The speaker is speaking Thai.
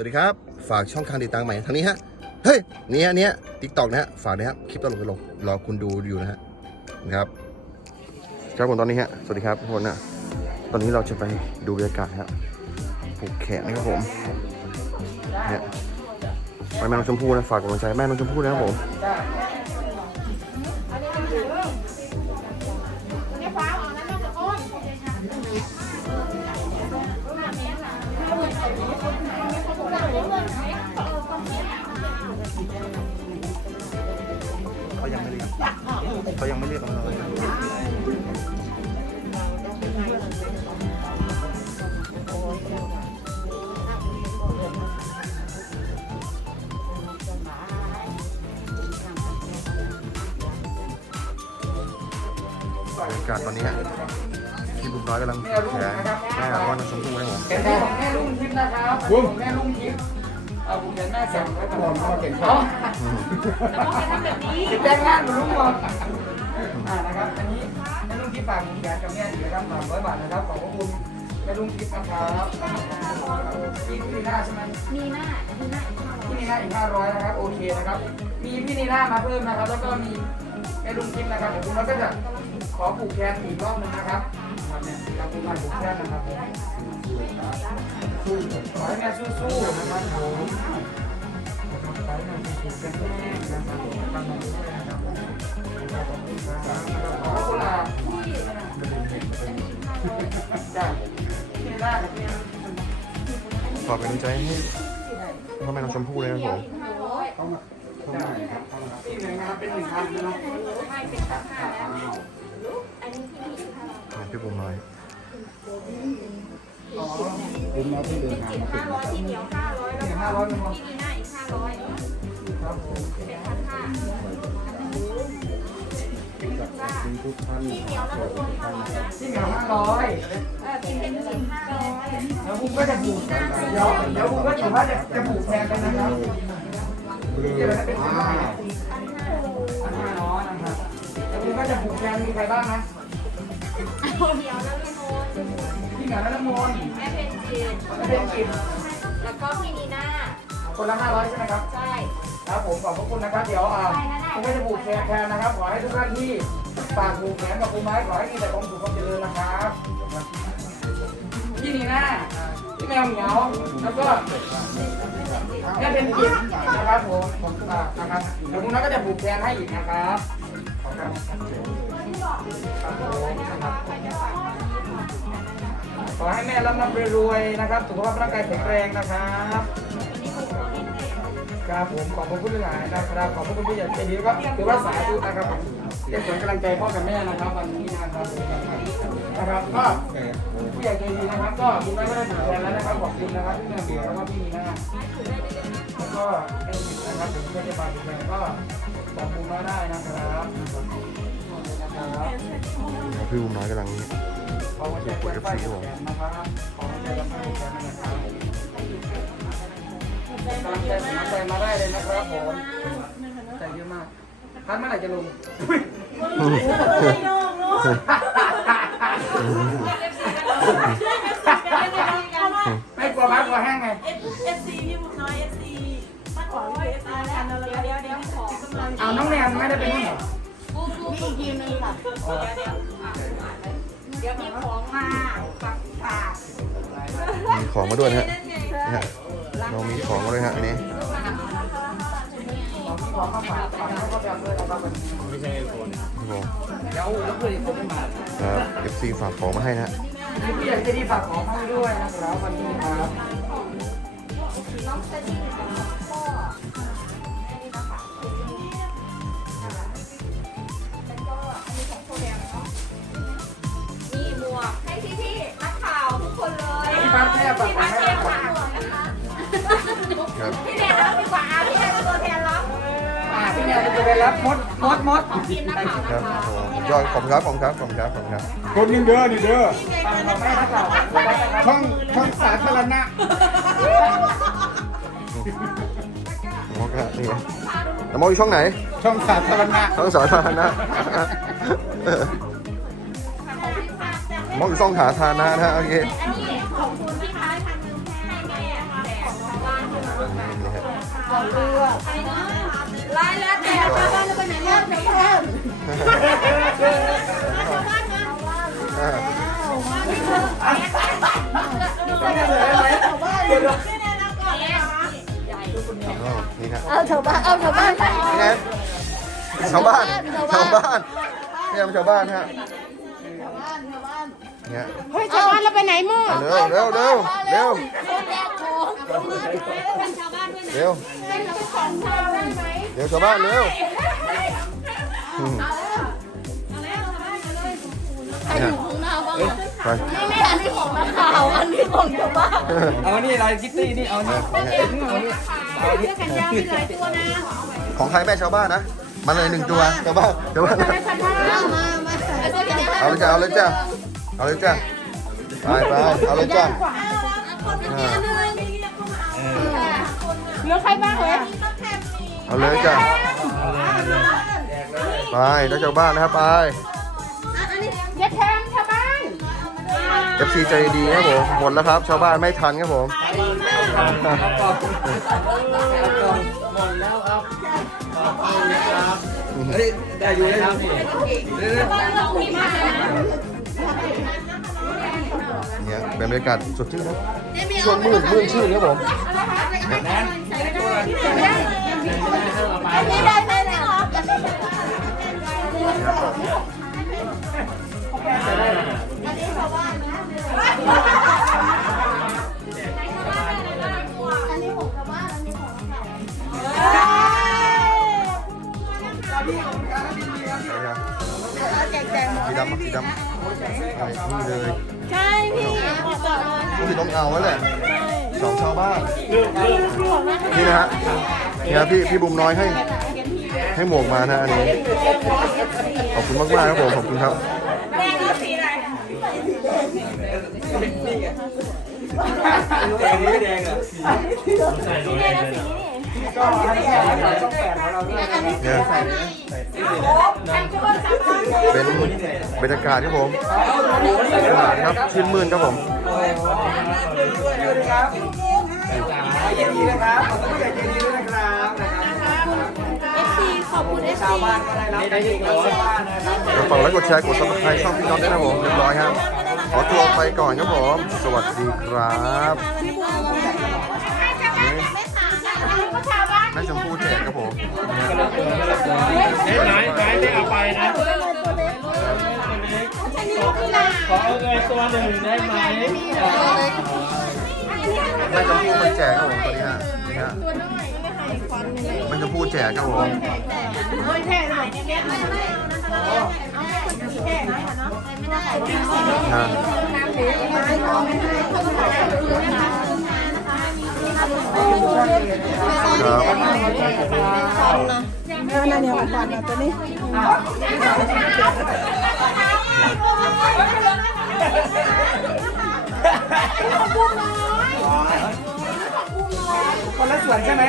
วัสดีครับ ฝากช่องทางติดตามใหม่ทางนี้ฮะ เฮ้ยเนี้ยเนี้ยทิกตอกนะฮะ ฝากนะครับ คลิปตลกตลกๆรอคุณดูอยู่นะฮะนะครับครับผมตอนนี้ฮะ สวัสดีครับทุกคนนะตอนนี้เราจะไปดูบรรยากาศฮะผูกแขนนะครับผมเนี่ยไปแม่น้องชมพู่นะ ฝากกำลังใจแม่น้องชมพู่นะครับผม เรียกเราเลยบรรยากาศตอนนี้ที่บุญน้อยกำลังแขนแม่ว่าน้องชมพู่นะครับผมเป็นของแม่ลุงทิพย์นะครับเป็นของแม่ลุงทิพย์เอาผมเป็นแม่แสงไว้ก่อนพ่อเก่งเขาติดแต่งงานกับลุงบอก อ่านะครับอันนี้แม่ลุงทิพย์ฝากผมแขนกับแม่อยู่นะครับสามร้อยบาทนะครับขอบพระคุณแม่ลุงทิพย์นะครับพี่พี่นีน่าใช่ไหมมีหน้ามีหน้าอีกข้างพี่นีน่าอีกห้าร้อยนะครับโอเคนะครับ มีพี่นีน่ามาเพิ่มนะครับ แล้วก็มีแม่ลุงทิพย์นะครับเดี๋ยวคุณเราก็จะขอผูกแขนอีกรอบหนึงนะครับครับเนี่ยเราผูกมาผูกแขนนะครับขอให้แม่สู้ๆนะครับผมขอให้แม่สู้ๆกันแน่นะครับผมกำลังด้วยนะครับขอบคุณครับ ฝากเป็นกำลังใจให้พ่อแม่น้องชมพู่เลยครับผมที่หนึ่งนะครับเป็นหนึ่งพันนะครับอันนี้ที่มีค่ะของพี่บุญน้วห้าร้อยที่เหนียวห้าร้อยแล้วห้าร้อยที่มีหน้าอีกห้าร้อยครับผมเป็นพันห้าที่เหนียวแล้วก็ตัวห้าร้อยนะที่เหนียวห้าร้อยเออเป็นจิ๋วห้าร้อย แล้วผมก็จะผูกเดี๋ยวเดี๋ยวผมก็ถือว่าจะจะผูกแทนกันนะครับที่เราเป็นพันห้าพันห้าร้อยนะครับแล้วผมก็จะผูกแทนมีใครบ้างนะเหนียวแล้วก็โมนพี่เหนียวและน้ำมนต์แม่เป็นจีนและเป็นกินแล้วก็พี่นีน่าคนละห้าร้อยใช่ไหมครับ ใช่ครับผมขอบพระคุณนะครับ เดี๋ยวอ่าผมก็จะผูกแขนแทนนะครับ ขอให้ทุกท่านที่ฝากผูกแขนกับคุณไม้ขอให้มีแต่ความสุขความเจริญนะครับ พี่นีน่าพี่แมวเหมียวแล้วก็แม่เป็นกิจนะครับผมผมอ่านะครับเดี๋ยวคุณน้อยก็จะผูกแทนให้อีกนะครับขอบคุณครับผมนะครับขอให้แม่ร่ำรำรวยนะครับสุขภาพร่างกายแข็งแรงนะครับ ครับผมขอบพระคุณหลายนะครับขอบพระคุณผู้ใหญ่ใจดีแล้วก็ถือว่าสาธุนะครับผมเป็นผลกำลังใจพ่อกับแม่นะครับวันนี้นะครับนะครับก็ผู้ใหญ่ใจดีนะครับ ก็คุณแม่ก็ได้ถึงแทนแล้วนะครับขอบคุณนะครับพี่ม่เบียร์แล้วก็พี่นีน่าแล้วก็ไอ้สินะครับผมก็จะมาถึงแทนก็ขอบคุณมาได้นะครับพี่บุญน้อยกำลังขอให้ใจกว้างไปแขนนะครับขอให้ใจกว้างไปนะครับ กำลังใจสมัครใจมาได้เลยนะครับผมใจเยอะมากพัดเมื่อไหร่จะลงไม่กลัวพัดกลัวแห้งไงเอฟซีพี่บุญน้อยเอฟซีมาขอเอฟซีกันแล้วเดี๋ยวเดี๋ยวเดี๋ยวขอเอาน้องแนนไม่ได้เป็นนี่หรอมีอีกทีนึงค่ะเดี๋ยวมีของมาฝากมีของมาด้วยนะฮะ เรามีของมาด้วยฮะอันนี้ของที่ของเข้าฝากฝากให้เขาแบบเลยนะครับวันนี้ครับผมเดี๋ยวแล้วเพื่อนอีกคนไม่มาครับ FC ฝากของมาให้นะฮะมีผู้ใหญ่ใจดีฝากของให้ด้วยนะครับวันนี้ครับน้องเซนนี่กับพ่ออันนี้นะคะแล้วก็อันนี้ของโคแดงเนาะมีหมวกให้พี่ๆนักข่าวทุกคนเลยพี่พัดแม่ฝากของให้ พี่แนนจะไปรับมดมดมดของทีมนักข่าวคนะรับคะผมยอดขอบคุณครับขอบคุณครับขอบคุณครับขอบคุณครับคนหนึงเด้อนี่เด้อฝากของแม่นักข่าวช่องช่องสาธารณะน้องก็นี่ไงน้องมองอยู่ช่องไหน ช่องสาธารณะช่องสาธารณะมองอยู่ช่องสาธารณะนะฮะโอเคอันนี้ของคุณพี่ท้ายพันหนึ่งให้แม่แต่ของ อ่าอ๋อนี่ฮะเอาชาวบ้าน เอาชาวบ้านนี่ไงชาวบ้านชาวบ้านเนี่ยมันชาวบ้านฮะเนี่ยเฮ้ยชาวบ้านเราไปไหนมั่งเอาเร็วเร็วเร็วเร็วเร็วเร็วชาวบ้านเร็วเนี่ย ไปไม่อันนี้ของนักข่าวอันนี้ของชาวบ้านเอานี่อะไรคิตตี้นี่เอานี่เอานี่เอานี่ของใครแม่ชาวบ้านนะมาเลยหนึ่งตัวชาวบ้านชาวบ้านเอาเลยจ้ะเอาเลยจ้ะเอาเลยจ้ะไปไปเอาเลยจ้าเหลือใครบ้างเหรอเอาเลยจ้ะไปแล้วชาวบ้านนะครับไป FC ใจดีครับผม หมดแล้วครับ ชาวบ้านไม่ทันครับผมเฮ้ยได้อยู่ได้อยู่เรื่อยเนี่ยเป็นบรรยากาศสดชื่นนะช่วงมืดมืดชื่นครับผมอันนี้ได้ไหมเนี่ย สีดำสีดำไปนี่เลย ใช่พี่บอกต่อเลยผู้ที่ต้องเอาไว้แหละสองชาวบ้าน นี่นะฮะนี่ครับพี่พี่บุมน้อยให้ ให้หมวกมานะอันนี้ ขอบคุณมากมากครับผม ขอบคุณครับ แดงนี่แดงอะก็อันนี้ช่องแปดของเราด้วยเนี่ยเป็นบรรยากาศครับผมครับชื่นหมื่นครับผมยินดีนะครับขอบคุณผู้ใหญ่ใจดีด้วยนะครับนะครับ FC ขอบคุณชาว FC บ้านก็ได้รับได้ยินชาวบ้านนะครับเดี๋ยวฝากไลค์กดแชร์กดซับสไครต์ช่องพี่น้องด้วยนะผมเรียบร้อยครับ ขอตัวไปก่อนครับผม สวัสดีครับนี่แม่ชมพู่แจกครับผมไม้ไม้ไม่เอาไปนะขอเอาเงินตัวหนึ่งได้ไหมแม่ชมพู่ไปแจกครับผมตอนนี้ฮะนี่ฮะ แม่ชมพู่แจกครับผมโอ้ยแท้เลยแท้เลยแท้นะเนาะฮะครับนั่นเนี่ยก่อนตัวนี้คนละส่วนใช่ไหม